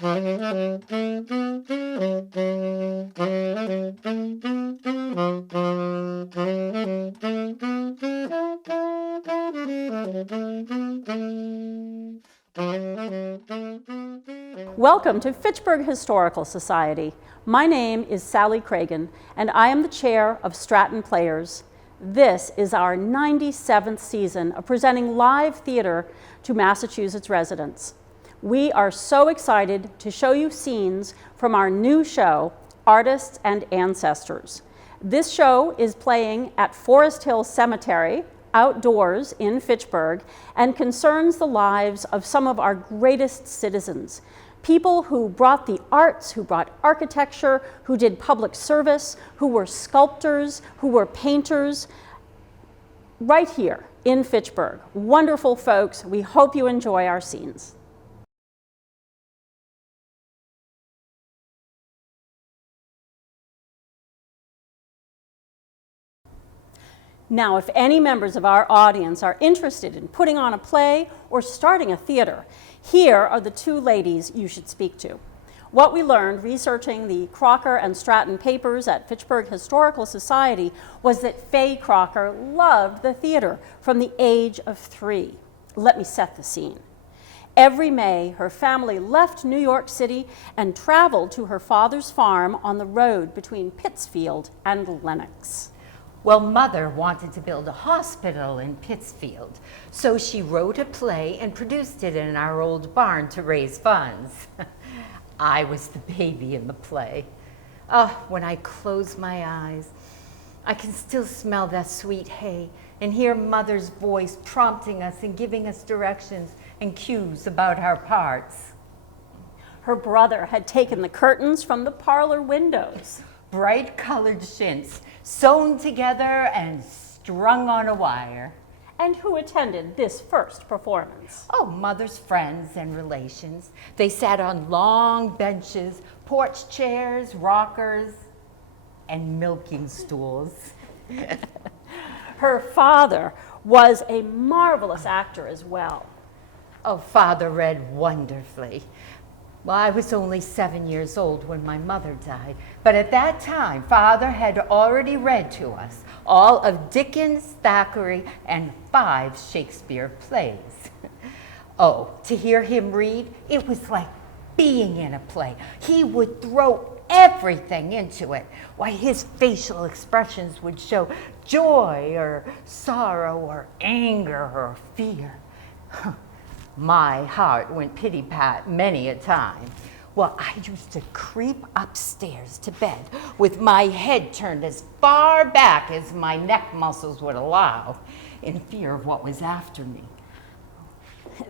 Welcome to Fitchburg Historical Society. My name is Sally Cragin, and I am the chair of Stratton Players. This is our 97th season of presenting live theater to Massachusetts residents. We are so excited to show you scenes from our new show, Artists and Ancestors. This show is playing at Forest Hill Cemetery, outdoors in Fitchburg, and concerns the lives of some of our greatest citizens. People who brought the arts, who brought architecture, who did public service, who were sculptors, who were painters, right here in Fitchburg. Wonderful folks. We hope you enjoy our scenes. Now, if any members of our audience are interested in putting on a play or starting a theater, here are the two ladies you should speak to. What we learned researching the Crocker and Stratton papers at Fitchburg Historical Society was that Faye Crocker loved the theater from the age of 3. Let me set the scene. Every May, her family left New York City and traveled to her father's farm on the road between Pittsfield and Lenox. Well, Mother wanted to build a hospital in Pittsfield, so she wrote a play and produced it in our old barn to raise funds. I was the baby in the play. When I close my eyes, I can still smell that sweet hay and hear Mother's voice prompting us and giving us directions and cues about our parts. Her brother had taken the curtains from the parlor windows. Bright colored chintz sewn together and strung on a wire. And who attended this first performance? Oh, Mother's friends and relations. They sat on long benches, porch chairs, rockers, and milking stools. Her father was a marvelous actor as well. Oh, Father read wonderfully. Well, I was only 7 years old when my mother died, but at that time, Father had already read to us all of Dickens, Thackeray, and 5 Shakespeare plays. Oh, to hear him read, it was like being in a play. He would throw everything into it. Why, his facial expressions would show joy or sorrow or anger or fear. My heart went pity-pat many a time. Well, I used to creep upstairs to bed with my head turned as far back as my neck muscles would allow, in fear of what was after me.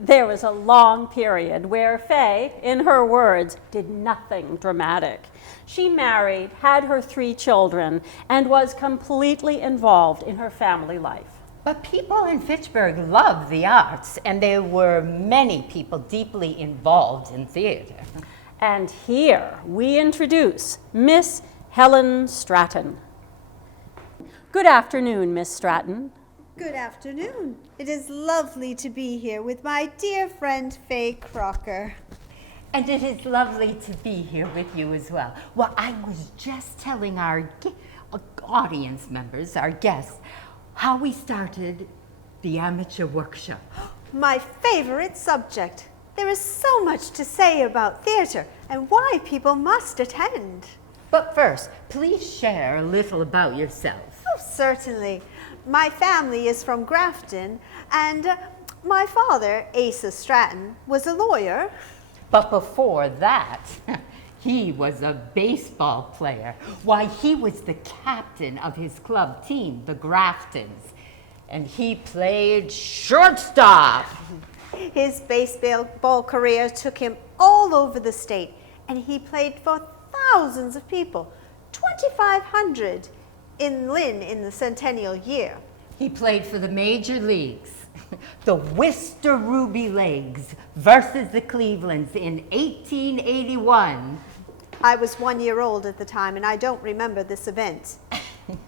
There was a long period where Faye, in her words, did nothing dramatic. She married, had her 3 children, and was completely involved in her family life. But people in Fitchburg loved the arts, and there were many people deeply involved in theater. And here we introduce Miss Helen Stratton. Good afternoon, Miss Stratton. Good afternoon. It is lovely to be here with my dear friend Faye Crocker. And it is lovely to be here with you as well. Well, I was just telling our audience members, our guests, how we started the amateur workshop. My favorite subject. There is so much to say about theater and why people must attend. But first, please share a little about yourself. Oh, certainly. My family is from Grafton, and my father, Asa Stratton, was a lawyer. But before that, he was a baseball player. Why, he was the captain of his club team, the Graftons, and he played shortstop. His baseball career took him all over the state, and he played for thousands of people, 2,500 in Lynn in the centennial year. He played for the major leagues, the Worcester Ruby Legs versus the Clevelands in 1881. I was 1 year old at the time, and I don't remember this event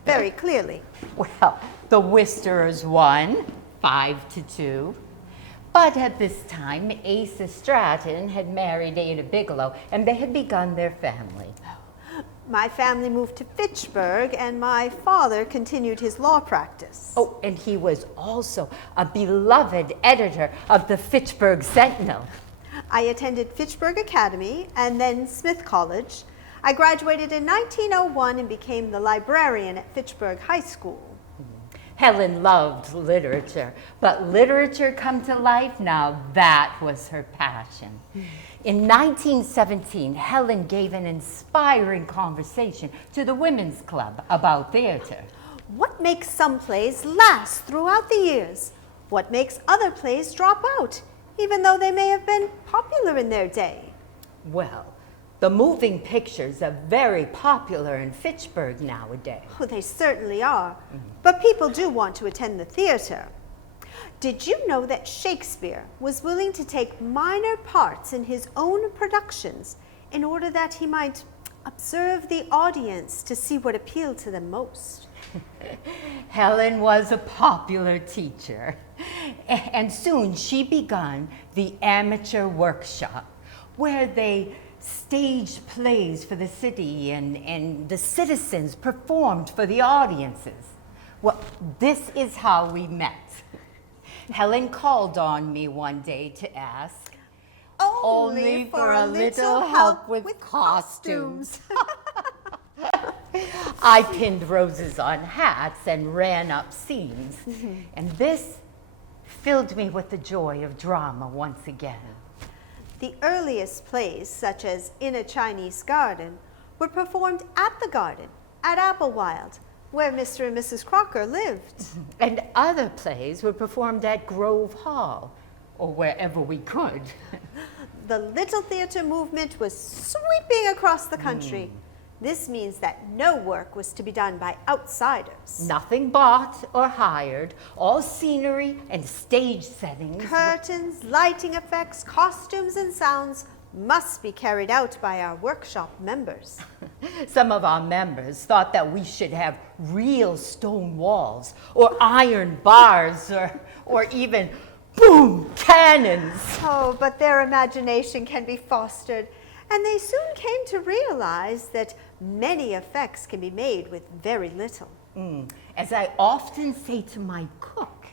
very clearly. Well, the Worcesters won 5-2. But at this time, Asa Stratton had married Ada Bigelow, and they had begun their family. My family moved to Fitchburg, and my father continued his law practice. Oh, and he was also a beloved editor of the Fitchburg Sentinel. I attended Fitchburg Academy and then Smith College. I graduated in 1901 and became the librarian at Fitchburg High School. Helen loved literature, but literature come to life, now that was her passion. In 1917, Helen gave an inspiring conversation to the Women's Club about theater. What makes some plays last throughout the years? What makes other plays drop out, even though they may have been popular in their day? Well, the moving pictures are very popular in Fitchburg nowadays. Oh, they certainly are. But people do want to attend the theater. Did you know that Shakespeare was willing to take minor parts in his own productions in order that he might observe the audience to see what appealed to them most? Helen was a popular teacher, and soon she began the amateur workshop, where they staged plays for the city and the citizens performed for the audiences. Well, this is how we met. Helen called on me one day to ask, only for a little help with costumes. I pinned roses on hats and ran up scenes, and this filled me with the joy of drama once again. The earliest plays, such as In a Chinese Garden, were performed at the garden at Applewild, where Mr. and Mrs. Crocker lived. And other plays were performed at Grove Hall, or wherever we could. The little theater movement was sweeping across the country. This means that no work was to be done by outsiders. Nothing bought or hired, all scenery and stage settings. Curtains, lighting effects, costumes, and sounds must be carried out by our workshop members. Some of our members thought that we should have real stone walls, or iron bars, or even boom cannons. Oh, but their imagination can be fostered, and they soon came to realize that many effects can be made with very little. As I often say to my cook,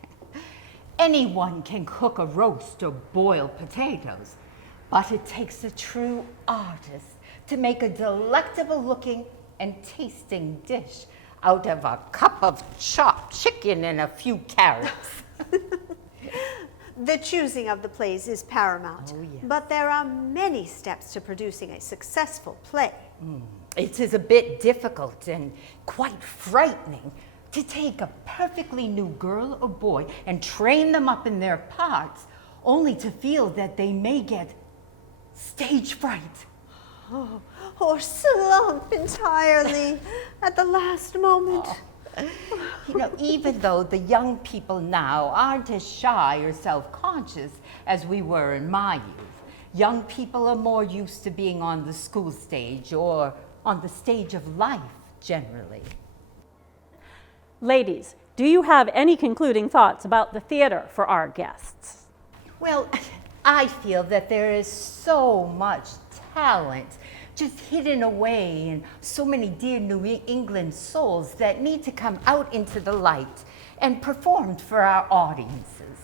anyone can cook a roast or boil potatoes, but it takes a true artist to make a delectable looking and tasting dish out of a cup of chopped chicken and a few carrots. The choosing of the plays is paramount, Oh, yes. but there are many steps to producing a successful play. It is a bit difficult and quite frightening to take a perfectly new girl or boy and train them up in their parts, only to feel that they may get stage fright. Or slump entirely at the last moment. You know, even though the young people now aren't as shy or self-conscious as we were in my youth, young people are more used to being on the school stage or on the stage of life generally. Ladies, do you have any concluding thoughts about the theater for our guests? Well, I feel that there is so much talent just hidden away in so many dear New England souls that need to come out into the light and performed for our audiences.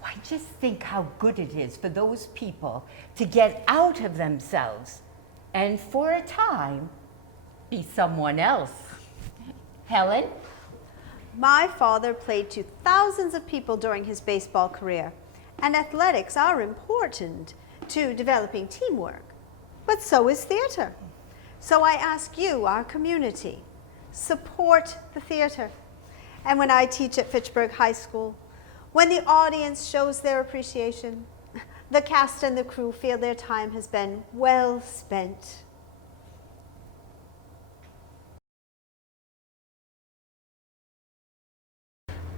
Why, just think how good it is for those people to get out of themselves and for a time be someone else. Helen? My father played to thousands of people during his baseball career, and athletics are important to developing teamwork. But so is theater. So I ask you, our community, support the theater. And when I teach at Fitchburg High School, when the audience shows their appreciation, the cast and the crew feel their time has been well spent.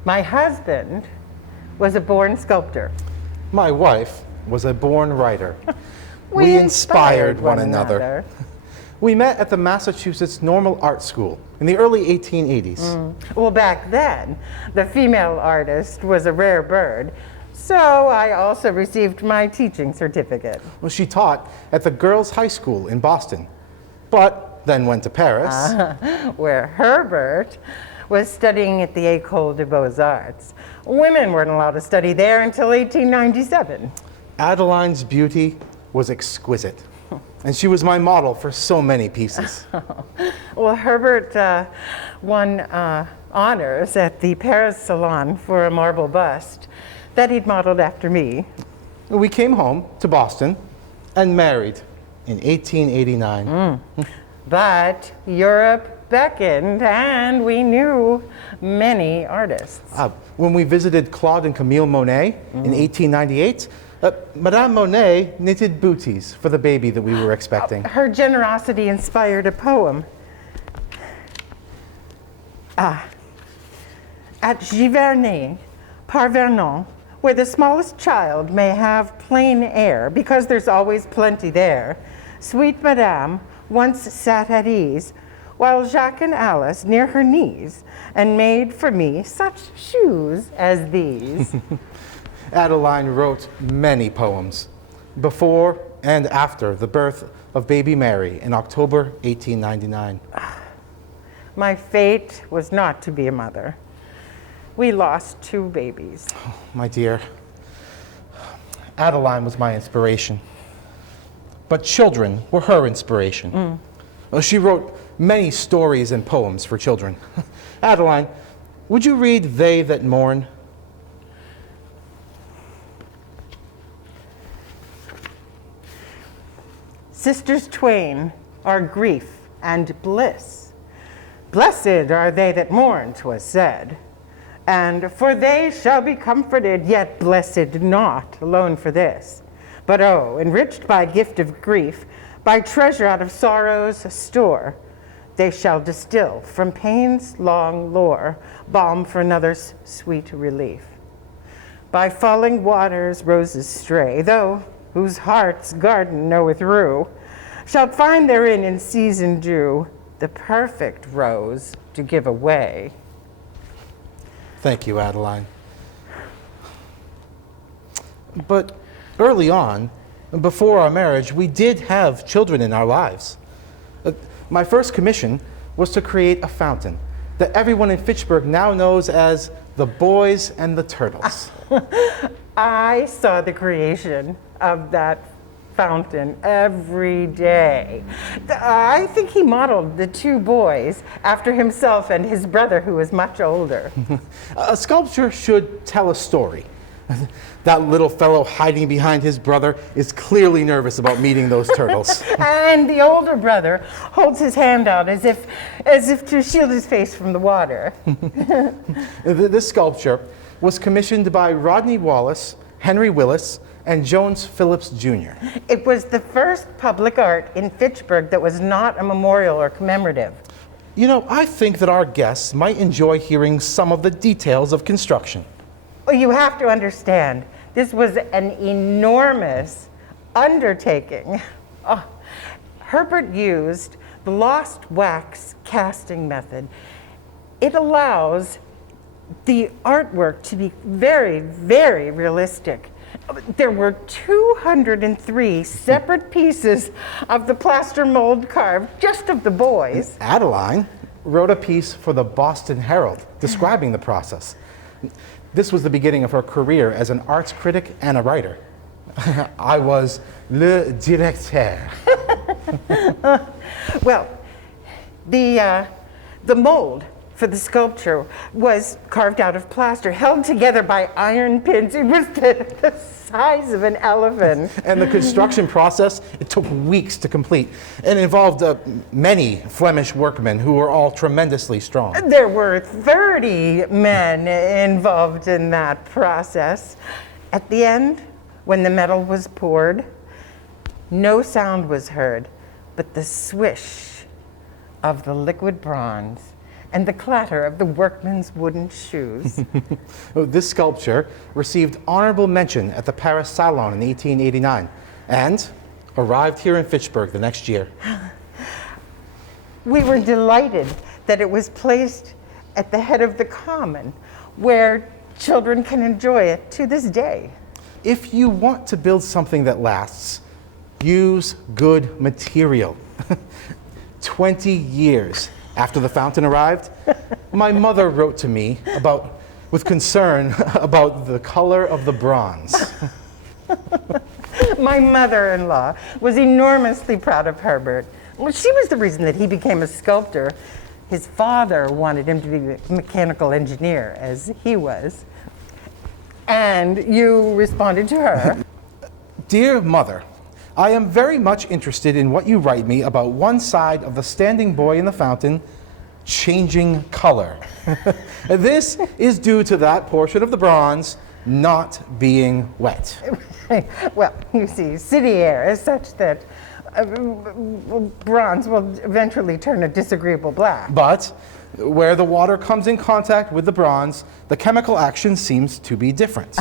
My husband was a born sculptor. My wife was a born writer. We inspired one another. We met at the Massachusetts Normal Art School in the early 1880s. Well, back then, the female artist was a rare bird, So I also received my teaching certificate. Well, she taught at the girls' high school in Boston, but then went to Paris. Where Herbert was studying at the École des Beaux-Arts. Women weren't allowed to study there until 1897. Adeline's beauty was exquisite, and she was my model for so many pieces. Well, Herbert won honors at the Paris Salon for a marble bust that he'd modeled after me. We came home to Boston and married in 1889. But Europe beckoned, and we knew many artists. When we visited Claude and Camille Monet in 1898, Madame Monet knitted booties for the baby that we were expecting. Her generosity inspired a poem. At Giverny, par Vernon, where the smallest child may have plain air, because there's always plenty there, sweet Madame once sat at ease, while Jacques and Alice near her knees, and made for me such shoes as these. Adeline wrote many poems before and after the birth of baby Mary in October 1899. My fate was not to be a mother. We lost 2 babies. My dear, Adeline was my inspiration, but children were her inspiration. Well, she wrote many stories and poems for children. Adeline, would you read They That Mourn? Sisters twain are grief and bliss. Blessed are they that mourn, 'twas said. And for they shall be comforted, yet blessed not alone for this. But oh, enriched by gift of grief, by treasure out of sorrow's store, they shall distill from pain's long lore, balm for another's sweet relief. By falling waters roses stray, though whose heart's garden knoweth rue, shalt find therein in season due the perfect rose to give away. Thank you, Adeline. But early on, before our marriage, we did have children in our lives. My first commission was to create a fountain that everyone in Fitchburg now knows as the Boys and the Turtles. I saw the creation of that fountain every day. I think he modeled the 2 boys after himself and his brother, who was much older. A sculpture should tell a story. That little fellow hiding behind his brother is clearly nervous about meeting those turtles. And the older brother holds his hand out as if to shield his face from the water. This sculpture was commissioned by Rodney Wallace, Henry Willis, and Jones Phillips Jr. It was the first public art in Fitchburg that was not a memorial or commemorative. You know, I think that our guests might enjoy hearing some of the details of construction. Well, you have to understand, this was an enormous undertaking. Herbert used the lost wax casting method. It allows the artwork to be very, very realistic. There were 203 separate pieces of the plaster mold carved just of the boys. Adeline wrote a piece for the Boston Herald describing the process. This was the beginning of her career as an arts critic and a writer. I was le directeur. Well, the mold for the sculpture was carved out of plaster, held together by iron pins. It was the size of an elephant. And the construction process, it took weeks to complete and involved many Flemish workmen who were all tremendously strong. There were 30 men involved in that process. At the end, when the metal was poured, no sound was heard but the swish of the liquid bronze and the clatter of the workmen's wooden shoes. This sculpture received honorable mention at the Paris Salon in 1889 and arrived here in Fitchburg the next year. We were delighted that it was placed at the head of the common, where children can enjoy it to this day. If you want to build something that lasts, use good material. 20 years after the fountain arrived, my mother wrote to me with concern about the color of the bronze. My mother-in-law was enormously proud of Herbert. Well, she was the reason that he became a sculptor. His father wanted him to be a mechanical engineer, as he was. And you responded to her. Dear Mother, I am very much interested in what you write me about one side of the standing boy in the fountain changing color. This is due to that portion of the bronze not being wet. Well, you see, city air is such that bronze will eventually turn a disagreeable black. But where the water comes in contact with the bronze, the chemical action seems to be different.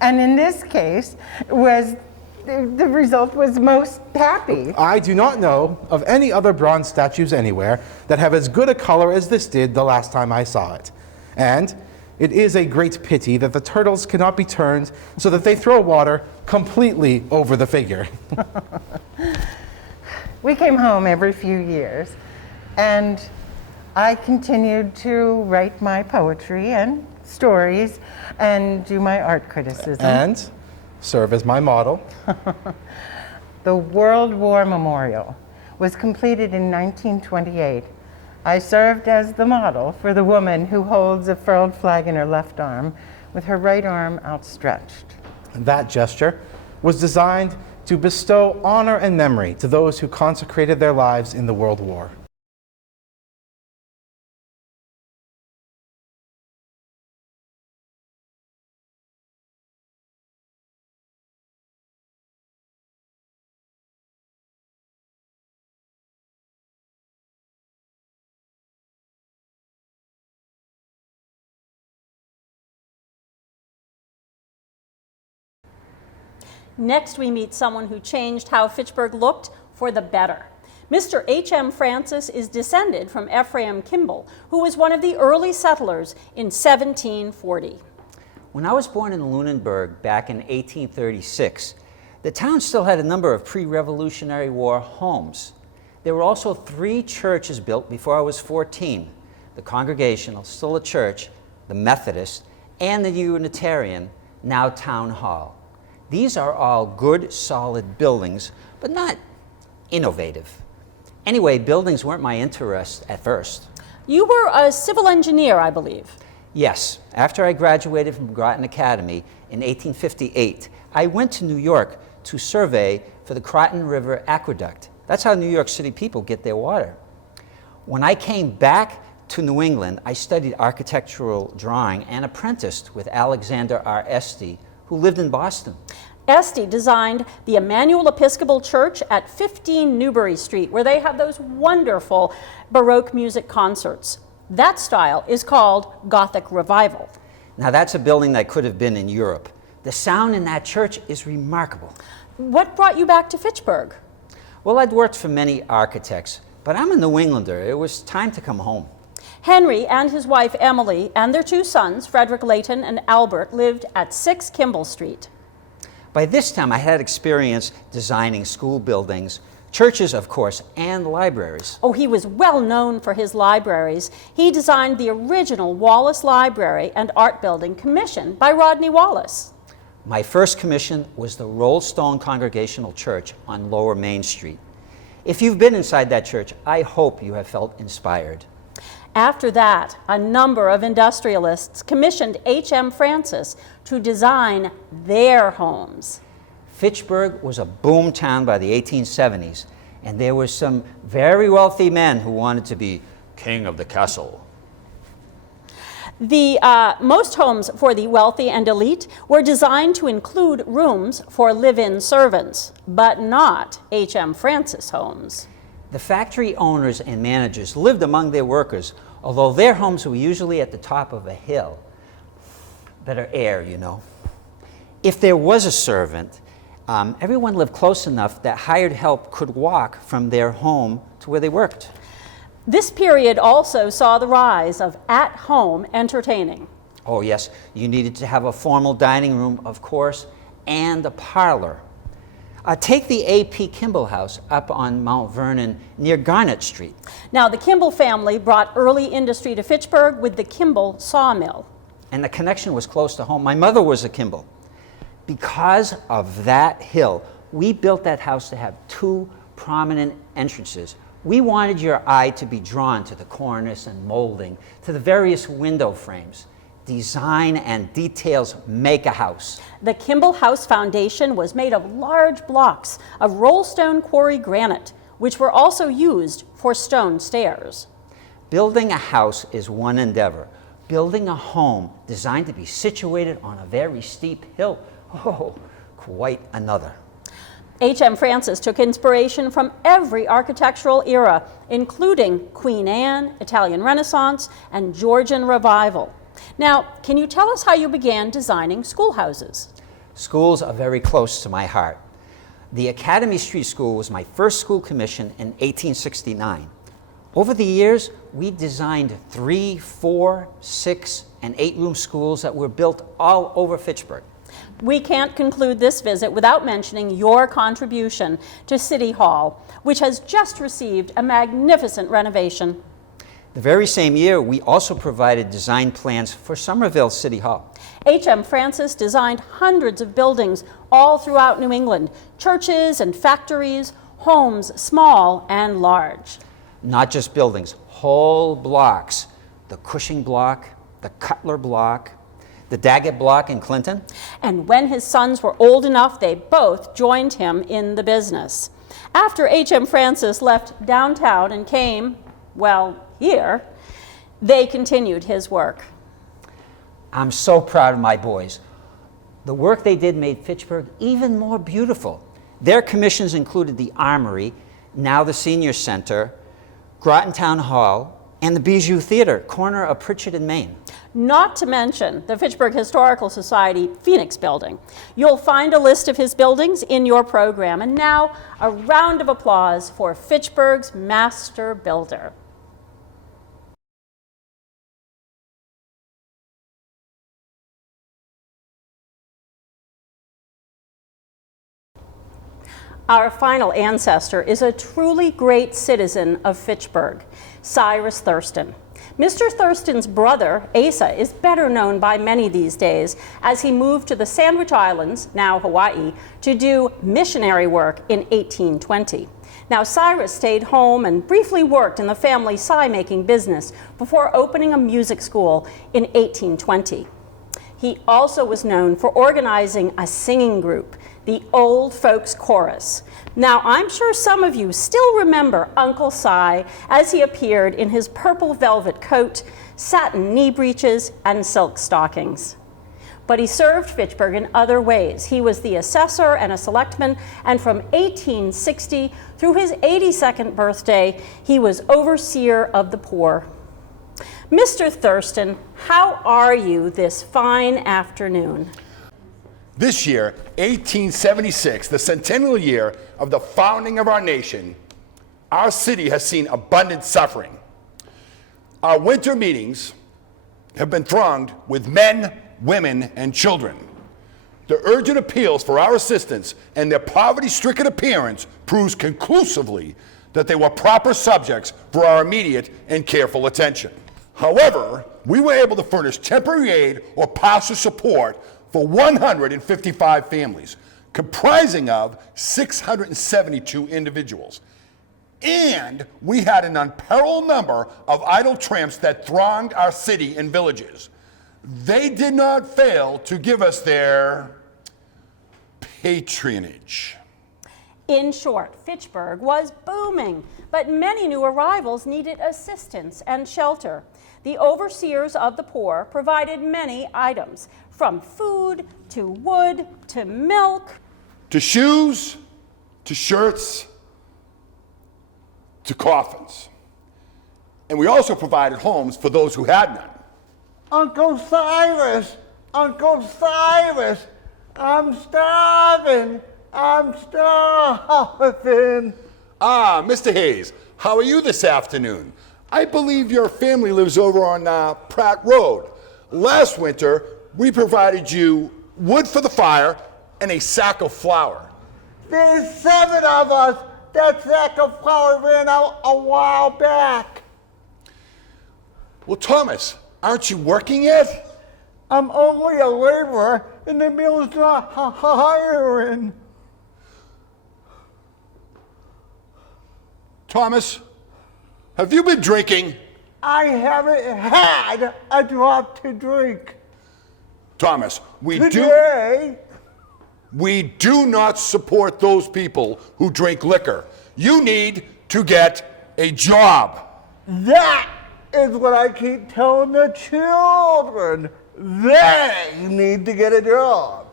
And in this case, the result was most happy. I do not know of any other bronze statues anywhere that have as good a color as this did the last time I saw it. And it is a great pity that the turtles cannot be turned so that they throw water completely over the figure. We came home every few years, and I continued to write my poetry and stories and do my art criticism. And serve as my model. The World War Memorial was completed in 1928. I served as the model for the woman who holds a furled flag in her left arm with her right arm outstretched. That gesture was designed to bestow honor and memory to those who consecrated their lives in the World War. Next, we meet someone who changed how Fitchburg looked for the better. Mr. H.M. Francis is descended from Ephraim Kimball, who was one of the early settlers in 1740. When I was born in Lunenburg back in 1836, the town still had a number of pre-Revolutionary War homes. There were also 3 churches built before I was 14. The Congregational, still a church, the Methodist, and the Unitarian, now Town Hall. These are all good, solid buildings, but not innovative. Anyway, buildings weren't my interest at first. You were a civil engineer, I believe. Yes, after I graduated from Groton Academy in 1858, I went to New York to survey for the Croton River Aqueduct. That's how New York City people get their water. When I came back to New England, I studied architectural drawing and apprenticed with Alexander R. Esty, who lived in Boston. Esty designed the Emmanuel Episcopal Church at 15 Newbury Street, where they have those wonderful Baroque music concerts. That style is called Gothic Revival. Now that's a building that could have been in Europe. The sound in that church is remarkable. What brought you back to Fitchburg? Well, I'd worked for many architects, but I'm a New Englander. It was time to come home. Henry and his wife Emily and their 2 sons, Frederick Layton and Albert, lived at 6 Kimball Street. By this time, I had experience designing school buildings, churches, of course, and libraries. Oh, he was well known for his libraries. He designed the original Wallace Library and Art Building commissioned by Rodney Wallace. My first commission was the Rollstone Congregational Church on Lower Main Street. If you've been inside that church, I hope you have felt inspired. After that, a number of industrialists commissioned H.M. Francis to design their homes. Fitchburg was a boom town by the 1870s, and there were some very wealthy men who wanted to be king of the castle. The most homes for the wealthy and elite were designed to include rooms for live-in servants, but not H.M. Francis homes. The factory owners and managers lived among their workers, although their homes were usually at the top of a hill. Better air, you know. If there was a servant, everyone lived close enough that hired help could walk from their home to where they worked. This period also saw the rise of at-home entertaining. Oh yes, you needed to have a formal dining room, of course, and a parlor. Take the A.P. Kimball House up on Mount Vernon near Garnett Street. Now, the Kimball family brought early industry to Fitchburg with the Kimball sawmill. And the connection was close to home. My mother was a Kimball. Because of that hill, we built that house to have two prominent entrances. We wanted your eye to be drawn to the cornice and molding, to the various window frames. Design and details make a house. The Kimball House foundation was made of large blocks of rollstone quarry granite, which were also used for stone stairs. Building a house is one endeavor. Building a home designed to be situated on a very steep hill, oh, quite another. H.M. Francis took inspiration from every architectural era, including Queen Anne, Italian Renaissance, and Georgian Revival. Now, can you tell us how you began designing schoolhouses? Schools are very close to my heart. The Academy Street School was my first school commission in 1869. Over the years, we designed 3, 4, 6, and 8-room schools that were built all over Fitchburg. We can't conclude this visit without mentioning your contribution to City Hall, which has just received a magnificent renovation. The very same year, we also provided design plans for Somerville City Hall. H.M. Francis designed hundreds of buildings all throughout New England, churches and factories, homes small and large. Not just buildings, whole blocks. The Cushing block, the Cutler block, the Daggett block in Clinton. And when his sons were old enough, they both joined him in the business. After H.M. Francis left downtown and came, well, here, they continued his work. I'm so proud of my boys. The work they did made Fitchburg even more beautiful. Their commissions included the Armory, now the Senior Center, Groton Town Hall, and the Bijou Theater, corner of Pritchard and Main. Not to mention the Fitchburg Historical Society Phoenix Building. You'll find a list of his buildings in your program. And now, a round of applause for Fitchburg's master builder. Our final ancestor is a truly great citizen of Fitchburg, Cyrus Thurston. Mr. Thurston's brother, Asa, is better known by many these days as he moved to the Sandwich Islands, now Hawaii, to do missionary work in 1820. Now, Cyrus stayed home and briefly worked in the family sign-making business before opening a music school in 1820. He also was known for organizing a singing group, the Old Folks Chorus. Now, I'm sure some of you still remember Uncle Cy as he appeared in his purple velvet coat, satin knee breeches, and silk stockings. But he served Fitchburg in other ways. He was the assessor and a selectman, and from 1860 through his 82nd birthday, he was overseer of the poor. Mr. Thurston, how are you this fine afternoon? This year, 1876, the centennial year of the founding of our nation, our city has seen abundant suffering. Our winter meetings have been thronged with men, women, and children. The urgent appeals for our assistance and their poverty-stricken appearance proves conclusively that they were proper subjects for our immediate and careful attention. However, we were able to furnish temporary aid or partial support for 155 families, comprising of 672 individuals. And we had an unparalleled number of idle tramps that thronged our city and villages. They did not fail to give us their patronage. In short, Fitchburg was booming, but many new arrivals needed assistance and shelter. The overseers of the poor provided many items, from food to wood to milk, To shoes, to shirts, to coffins. And we also provided homes for those who had none. Uncle Cyrus, I'm starving. Ah, Mr. Hayes, how are you this afternoon? I believe your family lives over on Pratt Road. Last winter, we provided you wood for the fire and a sack of flour. There's 7 of us. That sack of flour ran out a while back. Well, Thomas, aren't you working yet? I'm only a laborer, and the mill's not hiring. Thomas, have you been drinking? I haven't had a drop to drink. Thomas, we Today, do not support those people who drink liquor. You need to get a job. that is what I keep telling the children. They need to get a job.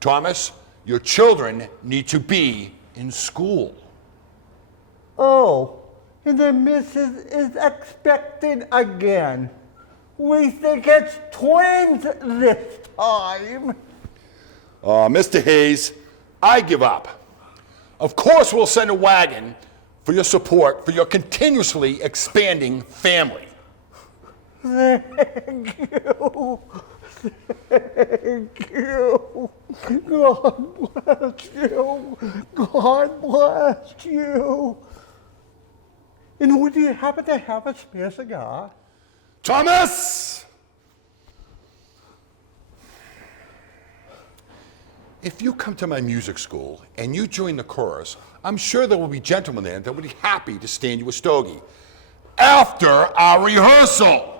Thomas, your children need to be in school. Oh, and the missus is expecting again. We think it's twins this time. Mr. Hayes, I give up. Of course, we'll send a wagon for your support for your continuously expanding family. Thank you. Thank you. God bless you. God bless you. And would you happen to have a spare cigar? Thomas! If you come to my music school and you join the chorus, I'm sure there will be gentlemen there that would be happy to stand you a stogie after our rehearsal.